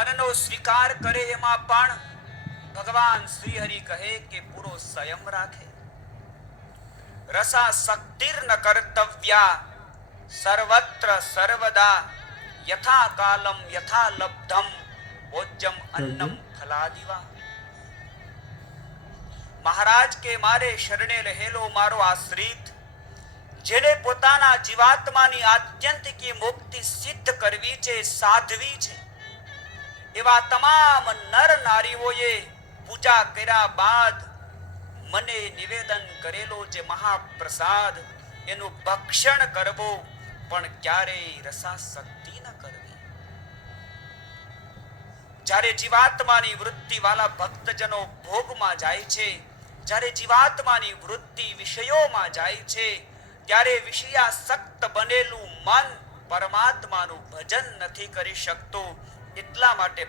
અન્નનો સ્વીકાર કરે એમાં પણ ભગવાન શ્રી હરિ કહે કે પૂરો સંયમ રાખે. રસા શક્તિર ન કર્તવ્યા સર્વત્ર સર્વદા યથા કાલમ યથા લબ્ધમ ભોજ્યમ અન્નમ ફલાદિવા. મહારાજ કે મારે શરણે રહેલો મારો આશ્રિત, જેને પોતાના જીવાત્માની આત્યંતિકી મુક્તિ સિદ્ધ કરવી છે, સાધવી છે, એવા તમામ નર નારીઓએ પૂજા કર્યા બાદ મને નિવેદન કરેલો જે મહાપ્રસાદ, એનું ભક્ષણ કરવું, પણ ક્યારેય રસાસક્તિ ન કરવી. જ્યારે જીવાત્માની વૃત્તિ વાલા ભક્તજનો ભોગમાં જાય છે, જ્યારે જીવાત્માની વૃત્તિ વિષયોમાં જાય છે, ત્યારે વિષયાસક્ત બનેલું મન પરમાત્માનું ભજન નથી કરી શકતું. એટલા માટે